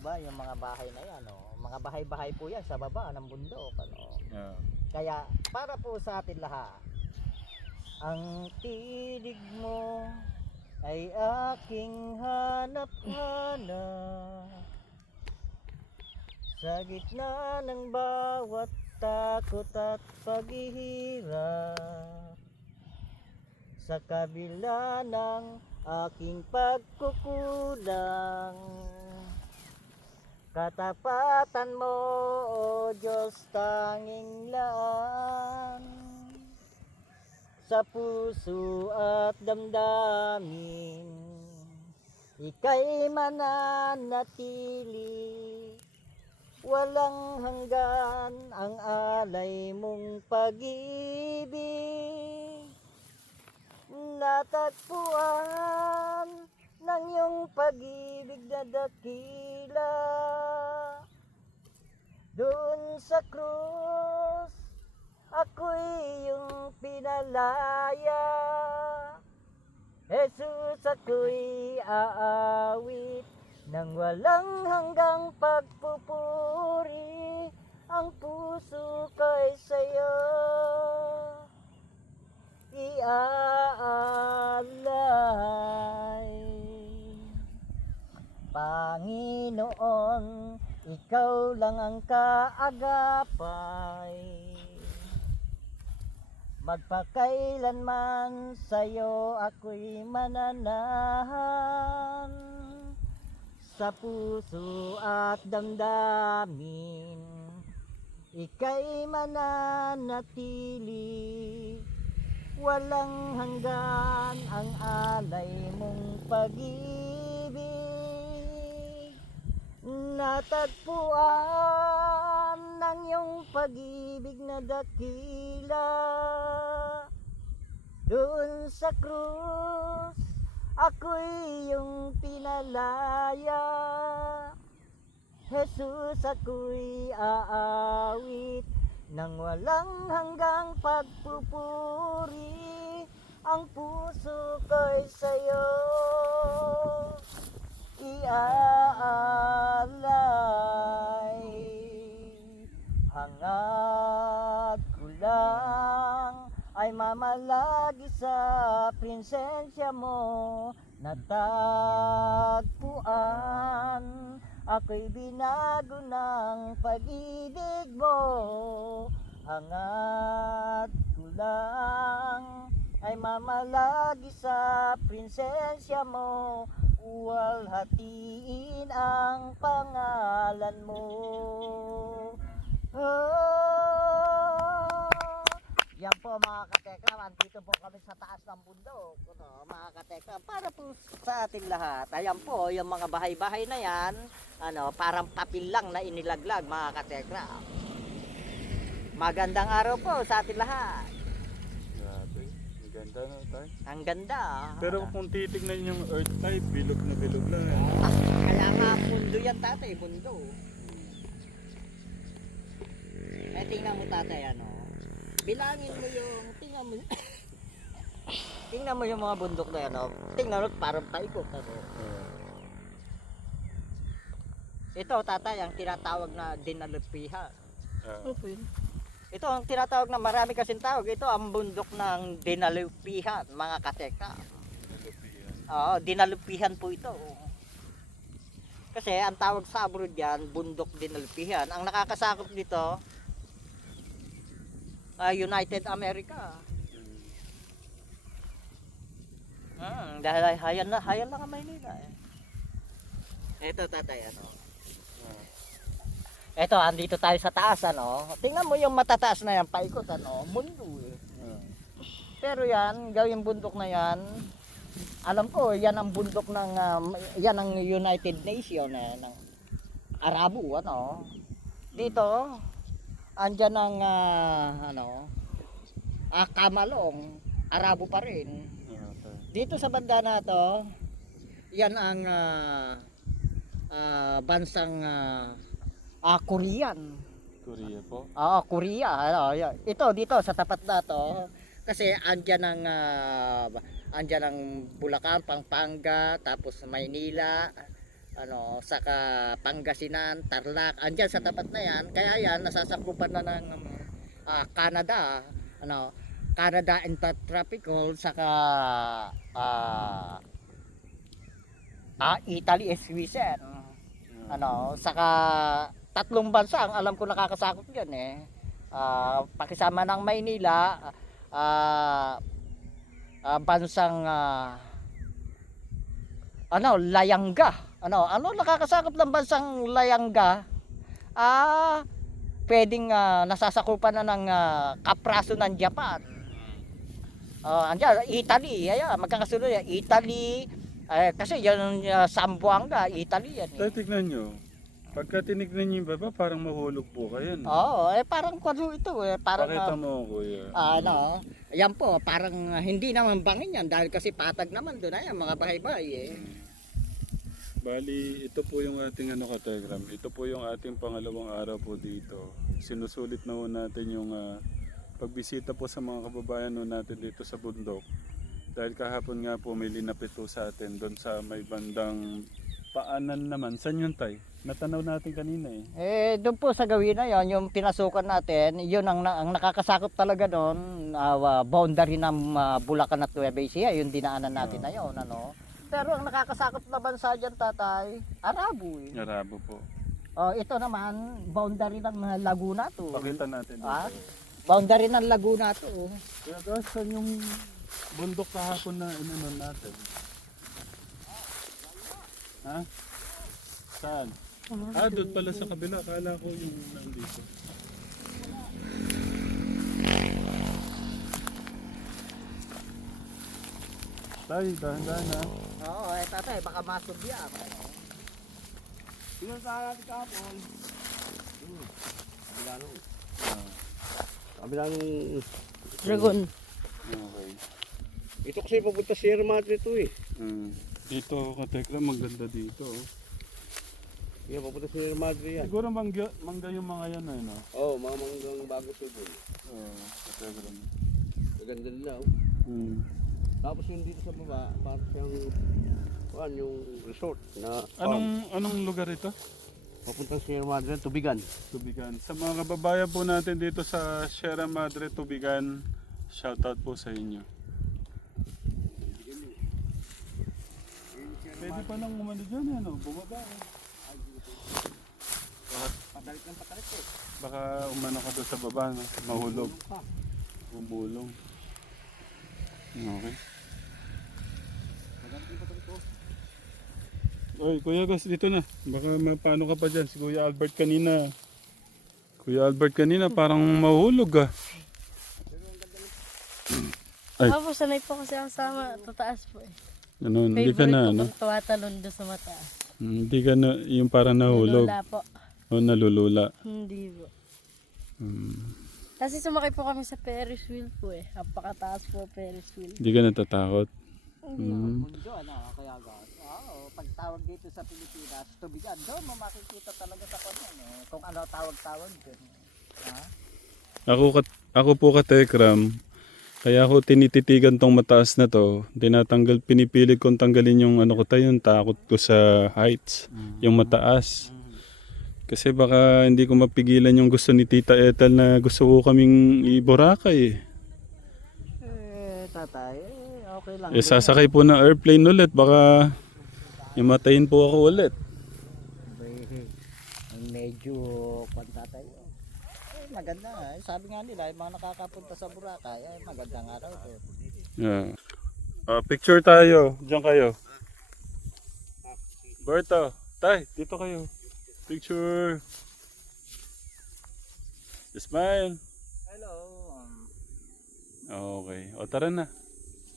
ba yung mga bahay na yan, oh. Mga bahay-bahay po yan sa baba ng bundok, ano. Yeah. Kaya para po sa atin lahat, ang tinig mo ay aking hanap-hanap sa gitna ng bawat takot at paghihirap sa kabila ng aking pagkukulang katapatan mo o Diyos tanging laan sa puso at damdamin ika'y mananatili. Walang hanggan ang alay mong pag-ibig. Natagpuan ng iyong pag-ibig na dakila doon sa krus ako'y iyong pinalaya. Jesus ako'y aawit nang walang hanggang pagpupuri ang puso ko'y sa'yo. Iaalay Panginoon, ikaw lang ang kaagapay. Magpakailanman sa'yo ako'y mananahan. Sa puso at damdamin Ika'y mananatili. Walang hanggan ang alay mong pag-ibig Natagpuan ng iyong pag-ibig na dakila. Doon sa krus ako'y iyong pinalaya. Jesus ako'y aawit nang walang hanggang pagpupuri. Ang puso ko'y sa'yo iaalay. Hangad ko lang ay mamalagi sa prinsensya mo. Natagpuan ako'y binago ng pag-ibig mo. Hangad ko lang ay mamalagi sa prinsensya mo Uwalhatiin ang pangalan mo. Oh. Yan po mga katekram, andito po kami sa taas ng bundok. Ano, mga katekram, para po sa ating lahat. Ayan po, yung mga bahay-bahay na yan ano, Parang papel lang na inilaglag mga katekram. Magandang araw po sa ating lahat ganda na tayo. Ang ganda Pero kung titignan yung earth type, bilog na bilog lang. Eh. Ah, Kaya nga mundo yan tatay, mundo. Eh tingnan mo tatay ano. Bilangin mo yung tingnan mo. tingnan mo yung mga bundok na yan, oh. Tingnan mo parang paikot ano. Ito tatay ang tinatawag na dinalupihan. uh, Ito ang tinatawag na marami kasing tawag. Ito ang bundok ng dinalupihan, mga kateka. Oo, dinalupihan po ito. Kasi ang tawag sa abroad yan, bundok dinalupihan. Ang nakakasakop dito, ah, United America. Hmm, dahil ay- hayan na, hayan lang ang Maynila eh. Ito tatay, ano. Ito, andito tayo sa taas, ano. Tingnan mo yung matataas na yan, paikot, ano. Mundo eh. uh, Pero yan, gawing bundok na yan, alam ko, yan ang bundok ng, um, yan ang United Nation eh, ng Arabo, ano. Dito, andyan ang, ah, ano, ah, Kamalong, Arabo pa rin. Dito sa banda na to, yan ang ah, ah, bansang ah, ah, Korean. Korea po. Oo, Korea. Ano. Ito dito sa tapat na to. Kasi andyan ang ah, andyan ang Bulacan, Pampanga, tapos Maynila, ano, saka Pangasinan, Tarlac, andyan sa tapat na yan. Kaya yan, nasasakupan na ng ah, Canada, ano, Canada Intertropical, saka ah ah, Italy and Switzerland. Ano, saka tatlong bansa ang alam ko nakakasakop yan eh. Ah, pakisama ng Maynila, ah ah, bansang ah, ano, Layanga. Ano, ano nakakasakop ng bansang Layanga? Ah, pwedeng ah, nasasakupan na ng ah, kapraso ng Japan. Ah, andyan, Italy, ayan, magkakasunod yan. Italy, eh, kasi yan uh, Sambuanga, Italy yan. Eh. Tignan nyo. Pagka tinignan nyo yung baba, parang mahulog po kayo. No? Oo, eh parang kwano ito eh, parang Pakita ah, mo, kuya. ano, yan po, parang ah, hindi naman bangin yan dahil kasi patag naman doon ayan, mga bahay-bahay eh. Bali, ito po yung ating ano kategram. Ito po yung ating pangalawang araw po dito. Sinusulit na ho natin yung ah, pagbisita po sa mga kababayan ho natin dito sa bundok. Dahil kahapon nga po may linapit po sa atin doon sa may bandang paanan naman. Saan yun tay? Natanaw natin kanina eh. Eh, doon po sa gawin na yon, yung pinasukan natin, yun ang, na- ang nakakasakop talaga doon, ah, boundary ng ah, Bulacan at Nueva Ecija, yung dinaanan natin na yon, ano. Pero ang nakakasakop na bansa dyan, tatay, Arabo eh. Arabo po. Oh, ito naman, boundary ng ah, Laguna to. Pakita natin dito. Ah? Boundary ng Laguna to. Kaya guys, saan yung bundok kahapon na inanon natin? Ha? Saan? Ah, doon pala sa kabila. Akala ko yung nandito. Tay, dahan-dahan ha. Oo, eh tatay, baka masubyan. Tingnan sa natin kahapon. Hmm. Kabila nung. Ah, Kabila nung... Dragon. okay. Ito kasi papunta sa Sierra Madre ito eh. Mm. Dito, katekla, maganda dito. oh. Yan, papunta sa Sierra Madre yan. Siguro mangga, mangga yung mga yan, eh, no? Oo, oh, mga manggang bago subon. Oo, katekla. Maganda nila oh. Mm. Tapos yung dito sa baba, parang siyang... Kuan, yung resort na... Anong, anong lugar ito? Papunta sa Sierra Madre, tubigan. Tubigan. Sa mga kababayan po natin dito sa Sierra Madre Tubigan, shoutout po sa inyo. Pa lang umano dyan, eh, no? Bumaba. Eh. Patalit ng patalit eh. Baka umano ka doon sa baba, no? mahulog. Bumulong. Okay. Oy, Kuya Gus, dito na. Baka mapano ka pa dyan. Si Kuya Albert kanina. Kuya Albert kanina, parang mahulog ah. Ay. Ako, sanay po kasi ako sa tataas po eh. Ano, hindi ka Favorite na, ko ano? pong tumatalon doon sa mataas. Hindi ka na, yung parang nahulog. Lula po. O nalulula. Hindi po. Hmm. Kasi sumakay po kami sa Ferris wheel po eh. Napakataas po Ferris wheel. Hindi ka natatakot. Hmm. Mundo, ano, kaya gas. Oo, pag tawag dito sa Pilipinas, tubigan, doon mo makikita talaga sa kanya, eh, kung ano tawag-tawag dun. Ha? Ako, kat- ako po ka Tekram, kaya ako tinititigan tong mataas na to. Tinatanggal, pinipilit kong tanggalin yung ano ko tayo, yung takot ko sa heights, yung mataas. Kasi baka hindi ko mapigilan yung gusto ni Tita Ethel na gusto ko kaming i-Boracay. eh. Eh, tatay, eh, okay lang. Eh, sasakay po ng airplane ulit, baka imatayin po ako ulit. Eh, medyo maganda. Eh, sabi nga nila, yung mga nakakapunta sa Boracay, eh, magandang araw to. Yeah. Ah, picture tayo. Diyan kayo. Berto, tay, dito kayo. Picture. Smile. Hello. Okay. O tara na.